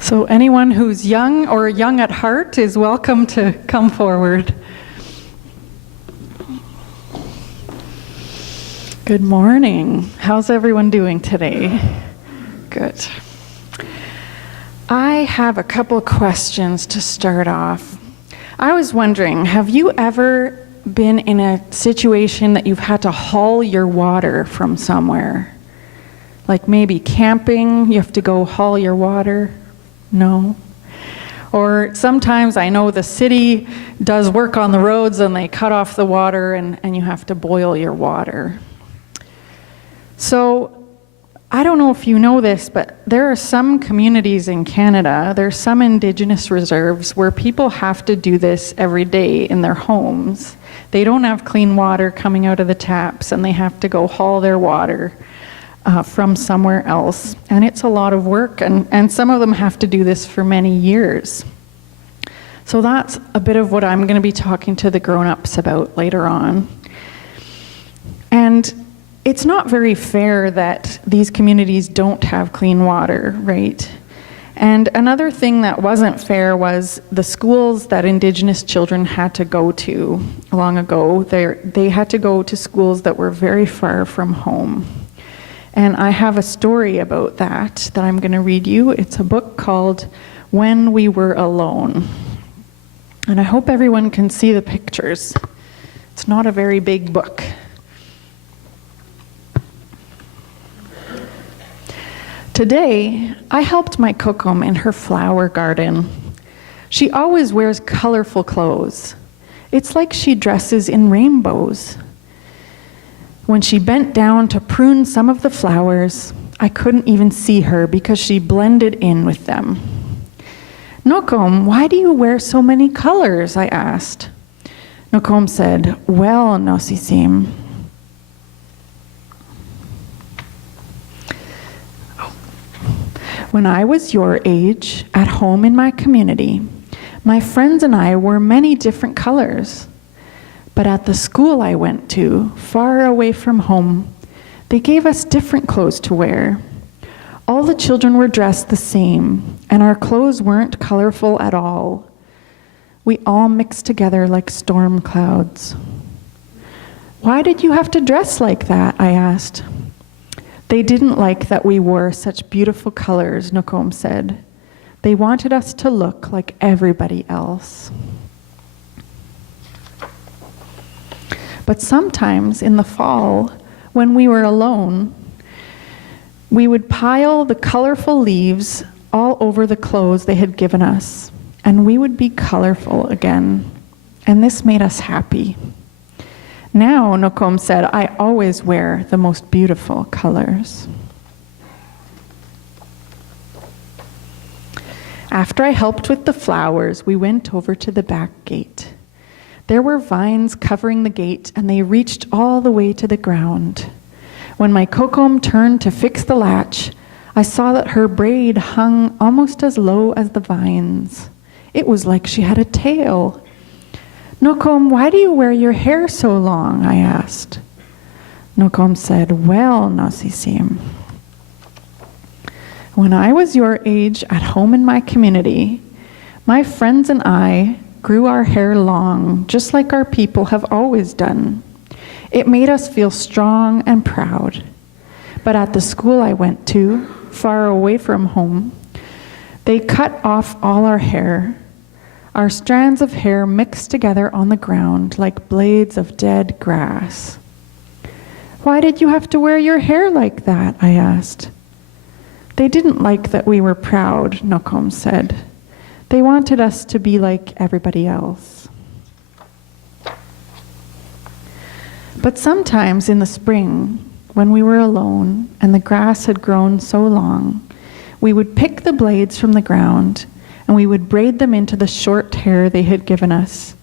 So anyone who's young or young at heart is welcome to come forward. Good morning. How's everyone doing today? Good. I have a couple questions to start off. I was wondering, have you ever been in a situation that you've had to haul your water from somewhere? Like maybe camping, you have to go haul your water? No? Or sometimes I know the city does work on the roads and they cut off the water and you have to boil your water. So I don't know if you know this, but there are some communities in Canada, there's some Indigenous reserves where people have to do this every day in their homes. They don't have clean water coming out of the taps and they have to go haul their water from somewhere else. And it's a lot of work, and some of them have to do this for many years. So that's a bit of what I'm going to be talking to the grown-ups about later on. And it's not very fair that these communities don't have clean water, right? And another thing that wasn't fair was the schools that Indigenous children had to go to long ago. They had to go to schools that were very far from home. And I have a story about that I'm going to read you. It's a book called When We Were Alone. And I hope everyone can see the pictures. It's not a very big book. Today, I helped my kokum in her flower garden. She always wears colorful clothes. It's like she dresses in rainbows. When she bent down to prune some of the flowers, I couldn't even see her because she blended in with them. Nokom, why do you wear so many colors? I asked. Nokom said, well, Nosisim. When I was your age, at home in my community, my friends and I wore many different colors. But at the school I went to, far away from home, they gave us different clothes to wear. All the children were dressed the same, and our clothes weren't colorful at all. We all mixed together like storm clouds. Why did you have to dress like that? I asked. They didn't like that we wore such beautiful colors, Nokom said. They wanted us to look like everybody else. But sometimes in the fall, when we were alone, we would pile the colorful leaves all over the clothes they had given us, and we would be colorful again. And this made us happy. Now, Nokom said, I always wear the most beautiful colors. After I helped with the flowers, we went over to the back gate. There were vines covering the gate, and they reached all the way to the ground. When my kokum turned to fix the latch, I saw that her braid hung almost as low as the vines. It was like she had a tail. Nokom, why do you wear your hair so long? I asked. Nokom said, well, Nosisim. When I was your age at home in my community, my friends and I grew our hair long, just like our people have always done. It made us feel strong and proud. But at the school I went to, far away from home, they cut off all our hair. Our strands of hair mixed together on the ground like blades of dead grass. Why did you have to wear your hair like that? I asked. They didn't like that we were proud, Nokom said. They wanted us to be like everybody else. But sometimes in the spring, when we were alone and the grass had grown so long, we would pick the blades from the ground and we would braid them into the short hair they had given us.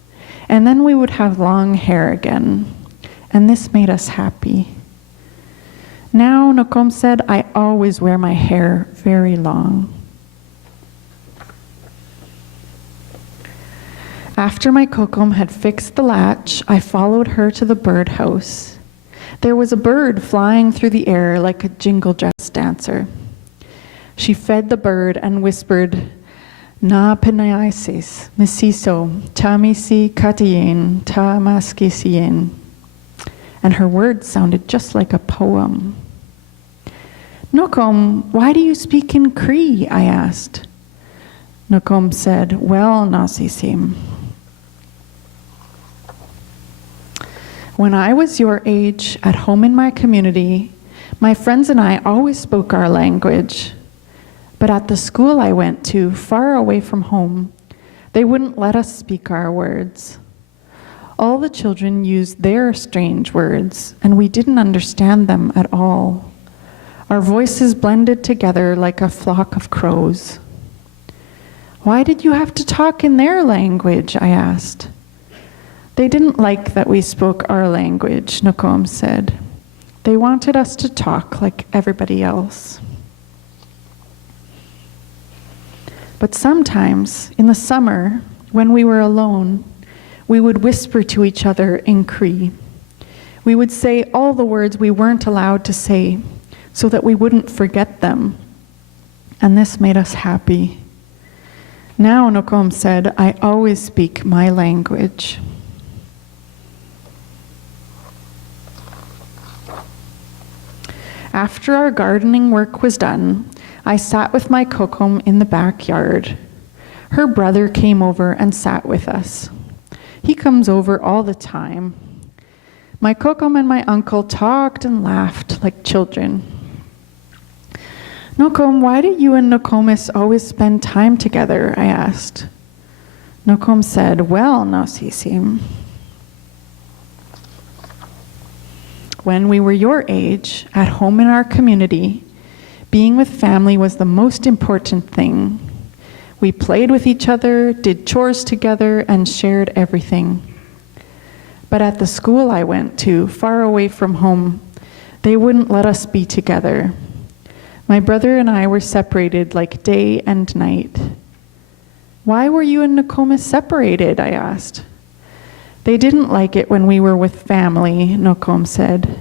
And then we would have long hair again. And this made us happy. Now, Nokom said, I always wear my hair very long. After my kokum had fixed the latch, I followed her to the birdhouse. There was a bird flying through the air like a jingle dress dancer. She fed the bird and whispered, Na penaisis, misiso, tamisi katien, ta maskisien. And her words sounded just like a poem. Nokom, why do you speak in Cree? I asked. Nokom said, well, nasisim. When I was your age, at home in my community, my friends and I always spoke our language. But at the school I went to, far away from home, they wouldn't let us speak our words. All the children used their strange words, and we didn't understand them at all. Our voices blended together like a flock of crows. Why did you have to talk in their language? I asked. They didn't like that we spoke our language, Nokom said. They wanted us to talk like everybody else. But sometimes, in the summer, when we were alone, we would whisper to each other in Cree. We would say all the words we weren't allowed to say so that we wouldn't forget them. And this made us happy. Now, Nokom said, I always speak my language. After our gardening work was done, I sat with my kokom in the backyard. Her brother came over and sat with us. He comes over all the time. My kokom and my uncle talked and laughed like children. Nokom, why do you and Nokomis always spend time together? I asked. Nokom said, well, nasisim. When we were your age, at home in our community, being with family was the most important thing. We played with each other, did chores together, and shared everything. But at the school I went to, far away from home, they wouldn't let us be together. My brother and I were separated like day and night. Why were you and Nokomis separated? I asked. They didn't like it when we were with family, Nokom said,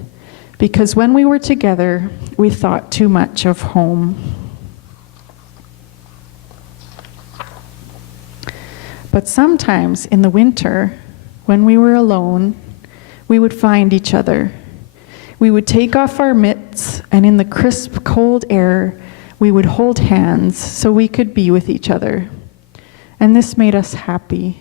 because when we were together, we thought too much of home. But sometimes in the winter, when we were alone, we would find each other. We would take off our mitts, and in the crisp, cold air, we would hold hands so we could be with each other. And this made us happy.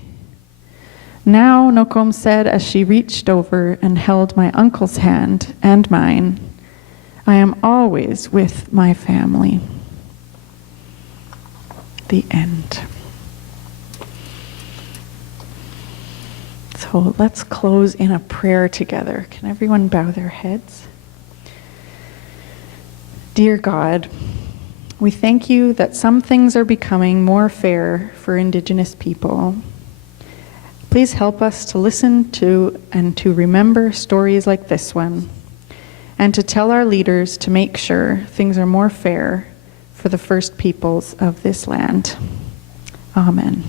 Now, Nokom said as she reached over and held my uncle's hand and mine, I am always with my family. The end. So let's close in a prayer together. Can everyone bow their heads? Dear God, we thank you that some things are becoming more fair for Indigenous people. Please help us to listen to and to remember stories like this one, and to tell our leaders to make sure things are more fair for the first peoples of this land. Amen.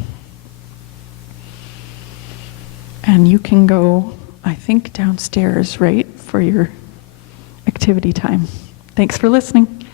And you can go, I think, downstairs, right, for your activity time. Thanks for listening.